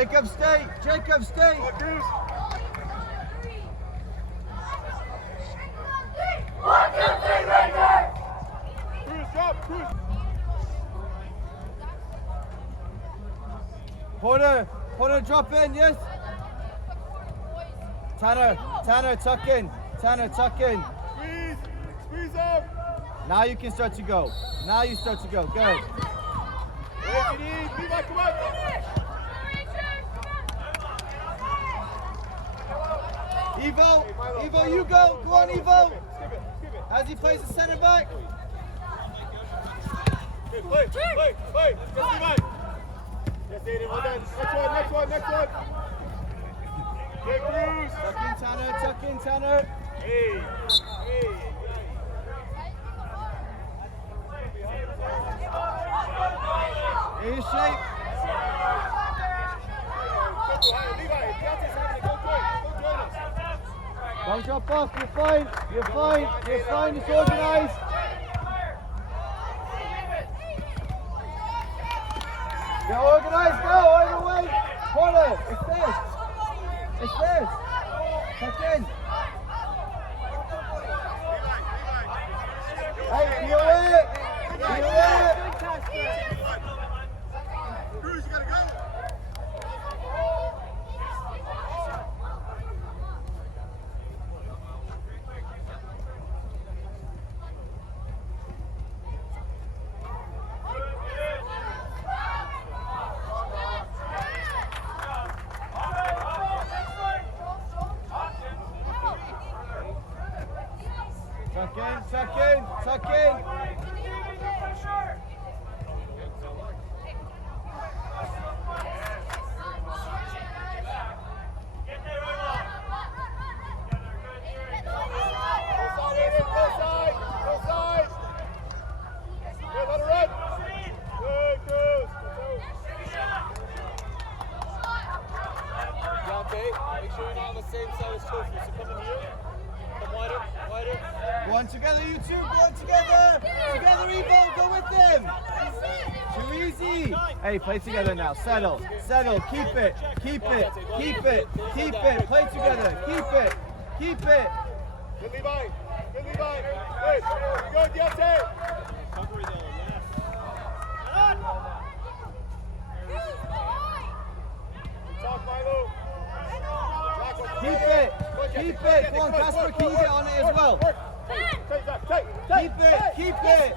Jacob, stay. Jacob, stay. Porter, drop in, yes? Tanner, tuck in. Tanner, tuck in. Squeeze up. Now you can start to go. Now you start to go. Good. Come on. Evo, you go. Go on, Evo. As he plays the center back. Play. Yes, Aiden, well done. Next one. Good Cruz. Tuck in, Tanner. Hey. Hey, shape. Don't drop off. You're fine. It's organized. Get organized. Go all the way. Porter, it's this. Tuck in. Hey, you're it. Cruz, you gotta go. Tuck in. Go on together, you two. Go on together. Together, Evo. Go with them. Too easy. Hey, play together now. Settle. Keep it. Play together. Keep it. Good Levi. Hey, you go, Deontay. Talk, Milo. Keep it. Go on, Casper. Can you get on it as well? Keep it.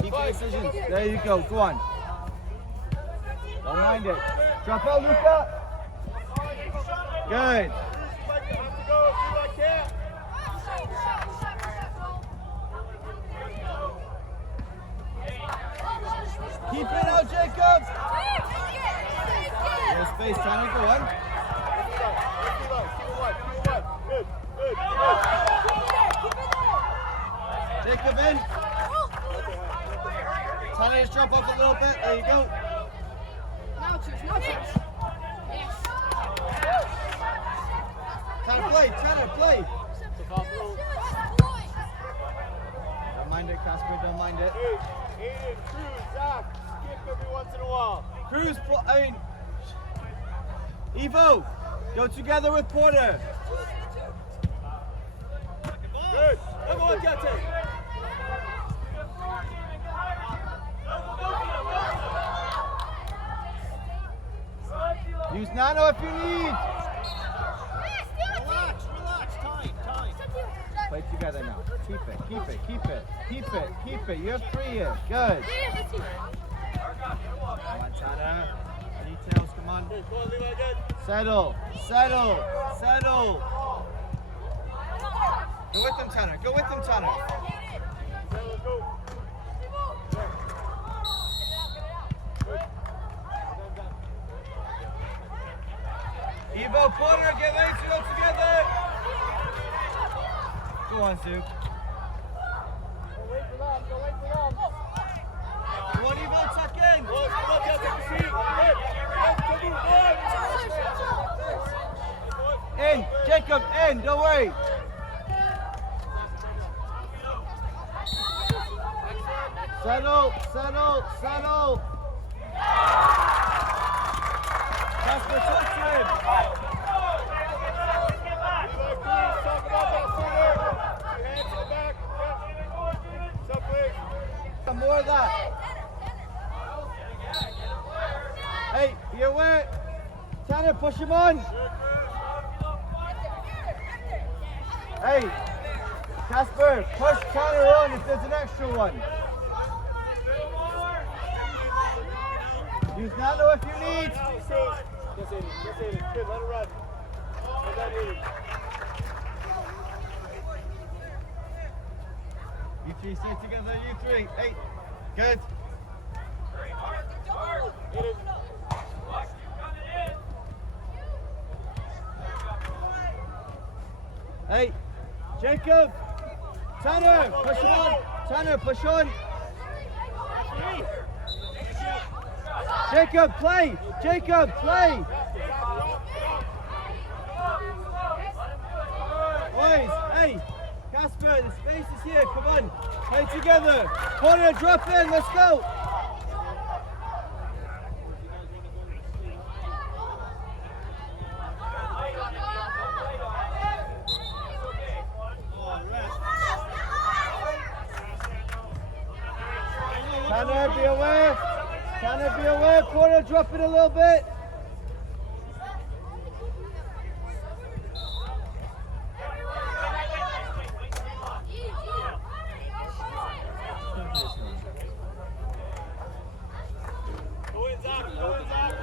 Keep the decisions. There you go. Go on. Don't mind it. Drop out, Luca. Good. Keep it out, Jacob. There's space. Tanner, go on. Jacob in. Tanner, just drop off a little bit. There you go. Now choose. Tanner, play. Don't mind it, Casper. Don't mind it. Aiden, Cruz, Zach, skip every once in a while. Cruz, Evo, go together with Porter. Good. Number one, Deontay. Use Nano if you need. Relax. Time. Play together now. Keep it. You have 3 here. Good. Come on, Tanner. Details, come on. Go on, Levi, again. Settle. Go with them, Tanner. Go. Evo, Porter, get ready to go together. Go on, Sue. Wait for them. Come on, Evo, tuck in. Come on, Deontay, take a seat. In, Jacob, in. Don't worry. Settle. Casper, talk to him. Levi, please talk about that center. Two hands to the back. Yeah. Stop, please. More of that. Hey, be aware. Tanner, push him on. Hey, Casper, push Tanner on if there's an extra one. Use Nano if you need. Just hit it. Good, let it run. Let that hit it. You three stay together, you three. Hey, good. Hit it. Hey, Jacob. Tanner, push on. Tanner, push on. Jacob, play. Jacob, play. Boys, hey, Casper, the space is here. Come on, play together. Corner, drop in. Let's go. Tanner, be aware. Tanner, be aware. Corner, drop it a little bit. Go in, Zach. Go in, Zach.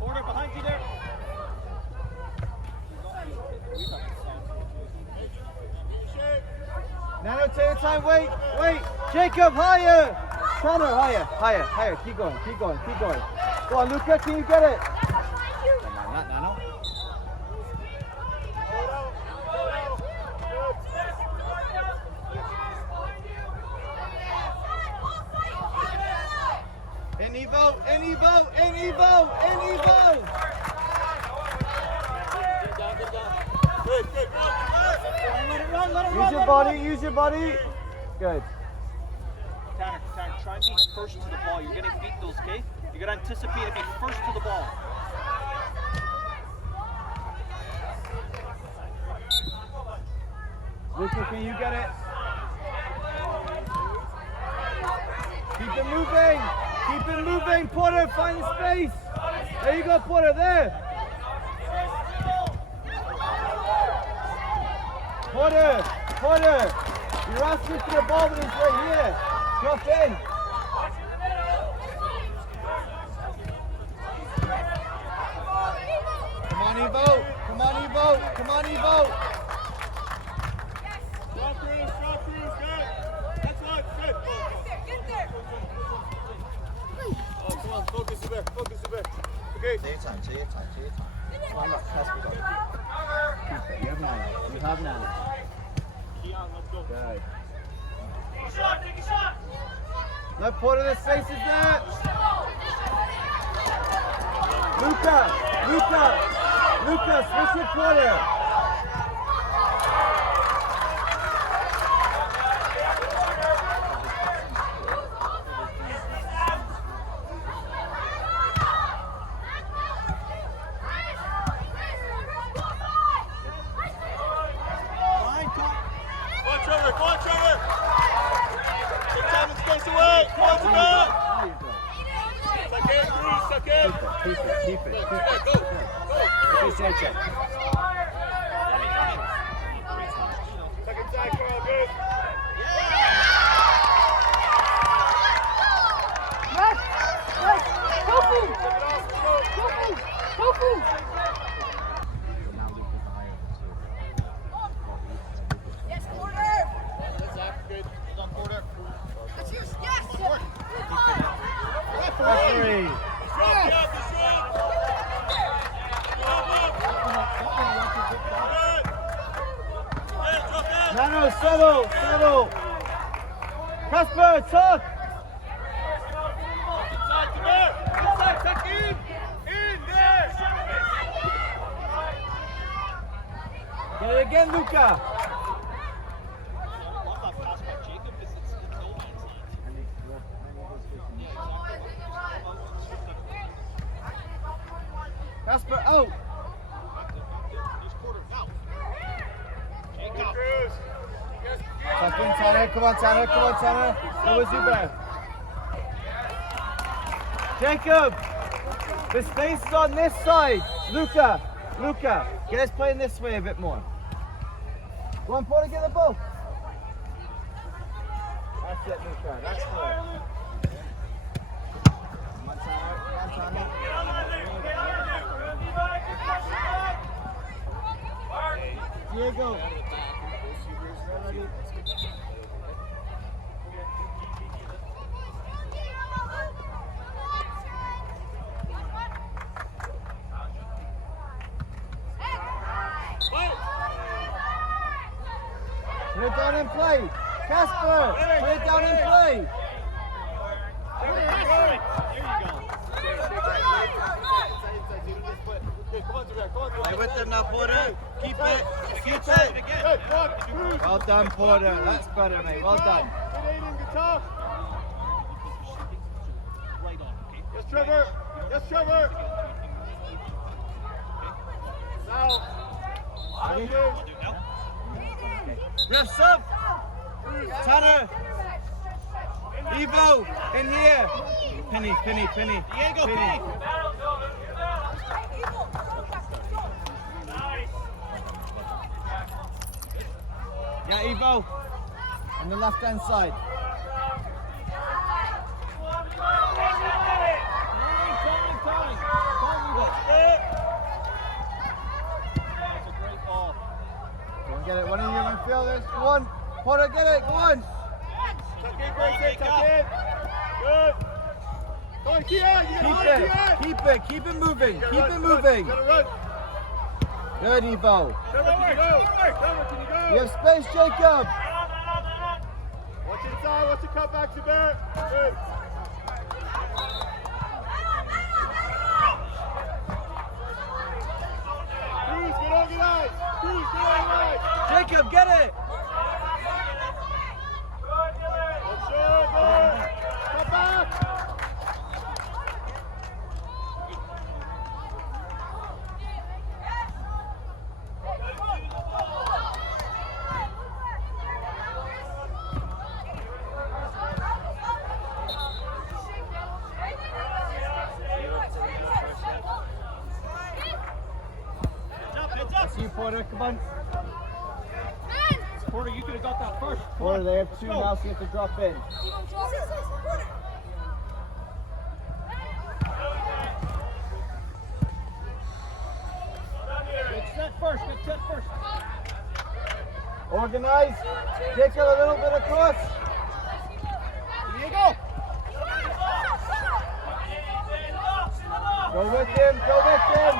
Corner behind you there. Nano, take your time. Wait. Jacob, higher. Tanner, higher. Keep going. Go on, Luca, can you get it? Come on, not Nano. In Evo. Good. Use your body. Good. Tanner, try and be first to the ball. You're going to beat those, okay? You're going to anticipate and be first to the ball. Luca, can you get it? Keep it moving. Porter, find the space. There you go, Porter, there. Porter, you're asking for the ball, but it's right here. Drop in. Come on, Evo. Strong cruise, good. That's one, good. Oh, come on, focus a bit. Okay. Take your time. Come on, look, Casper, go. Keep it. You have nine. Keon, let's go. Good. Take a shot. Let Porter, the space is there. Luca, switch with Porter. Go on, Trevor. Take time and space away. Come on, Trevor. Suck in. Keep it. Go. Check. Second side, Carl, good. Tofu! Yes, Porter! Zach, good. He's on Porter. Yes! Referee. Nano, settle. Casper, talk. Inside, come here. Inside, tuck in. In there. Get it again, Luca. I love that pass by Jacob because it's no man's land. Casper, out. This quarter now. Jacob. Cruz. Yes, Tuck in, Tanner. Come on, Tanner. Come on, Tanner. Go with Zubair. Jacob, the space is on this side. Luca, get us playing this way a bit more. Go on, Porter, get the ball. That's it, Luca. That's it. Come on, Tanner. Come on, Tanner. Diego. Put it down and play. Casper, put it down and play. Play with them now, Porter. Keep it. Keep it. Well done, Porter. That's better, mate. Well done. Right on, okay? Yes, Trevor. Yes, Trevor. Now. Ready? I'll do it now. Ref sub. Tanner. Evo, in here. Penny. Diego, Penny. Yeah, Evo. On the left hand side. That's a great ball. Go and get it. One of you midfielders. Go on. Porter, get it. Go on. Tuck in, Grayson. Tuck in. Good. Go on, Keon. Keep it. Keep it moving. Keep it moving. Gotta run. Good, Evo. Trevor, can you go? Trevor, can you go? You have space, Jacob. Watch inside. Watch the cutback to Bear. Good. Cruz, get organized. Cruz, get organized. Jacob, get it. Good shot, Bear. Cut back. Heads up. See you, Porter. Come on. Porter, you could have got that first. Come Porter, on, they have let's two go. now, so you have to drop in. Get set first. Organize. Jacob, a little bit across. Diego. Go with him. Well done.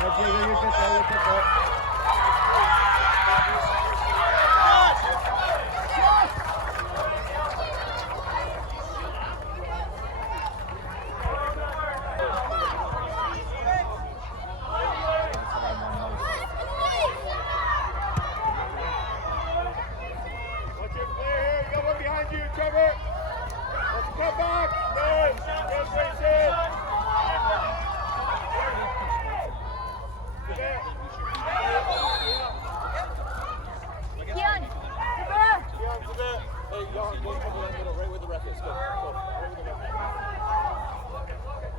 Yeah, Diego, you get that. Watch your player here. You got one behind you, Trevor. Watch the cutback. Good. Good, Grayson. There. Keon, Keon, to there. Hey, y'all, go cover that middle, right where the ref is. Go. Right where the ref is.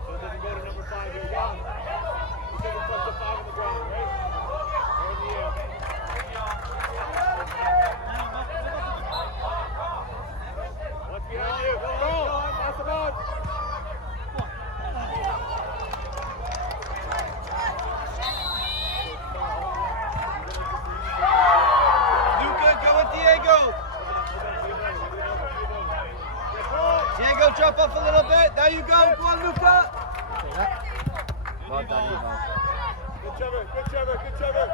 So it doesn't go to number 5 here. Y'all. You said it touched the 5 on the ground, right? Right in the air. What's behind you? Go. Pass the ball. Luca, go with Diego. Diego, drop off a little bit. There you go. Go on, Luca. Well done, Evo. Good Trevor.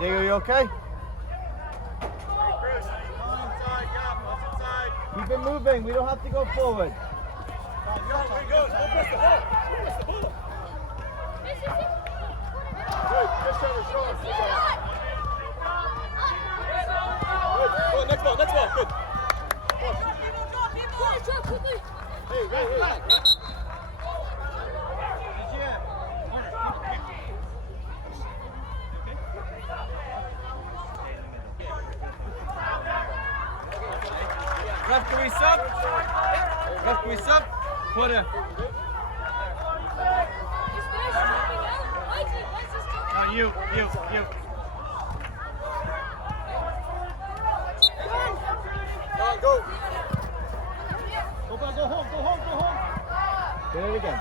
Diego, you okay? Chris. Inside, gap, inside. Keep it moving. We don't have to go forward. Very good. Don't press the ball. Don't press the ball. Good. Just trying to show us. Good. Go on, next ball. Next ball. Good. Hey, hey. Ref, can we sub? Ref, can we sub? Quarter. No, you. Go. Go home. Do it again.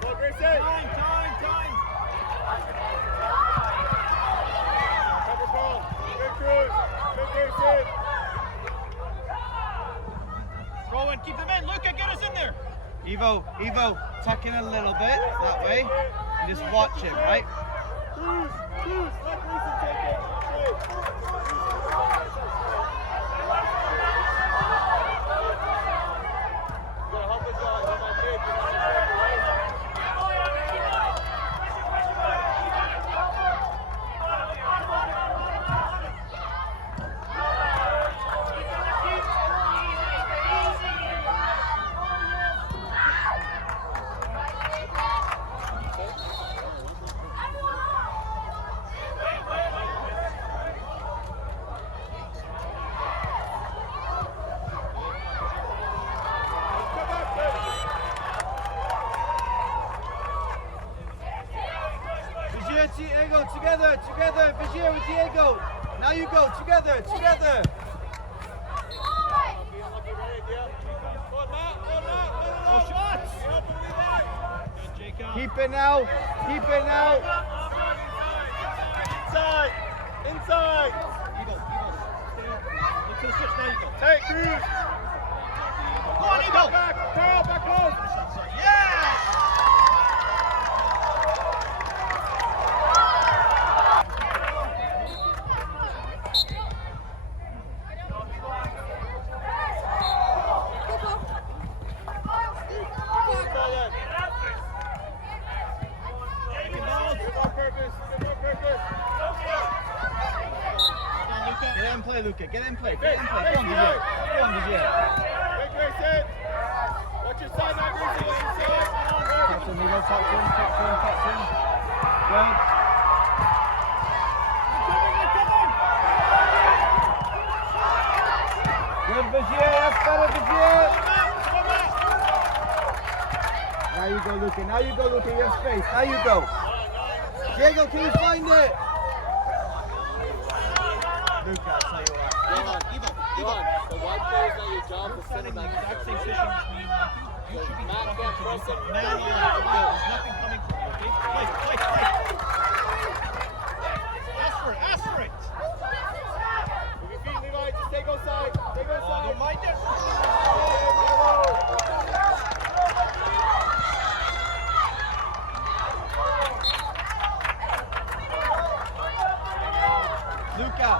Go, Gracie. Time. Cover ball. Good cruise. Good Gracie. Go and keep them in. Luca, get us in there. Evo, tuck in a little bit that way. And just watch him, right? Cruise. Let Gracie take it. You gotta help this guy. He might take it. Diego, together, Vigier with Diego. Now you go, together. Oh, shots. Keep it now. Inside. Eagle. Look to the switch, now you go. Hey, Cruz. Go on, Eagle. Back close. Yes! Luca, get in play. Go on, Vigier. Hey, Grayson. Watch your side now, Grayson. Watch your side. Touch him, Eagle, touch him. Good. Good, Vigier. That's better, Vigier. Now you go, Luca. You have space. Now you go. Diego, can you find it? Luca, I'll tell you what. Evan, the wide play is not your job. We're setting the exact same position as me and Matthew. You should be Matt talking can't to cross Luca. it. Man on man. There's nothing coming from you, okay? Play. Ask for it. Move your feet, Levi. Just take outside. Don't mind it. Luca.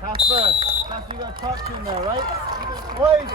Casper, you got to talk to him there, right? Wait.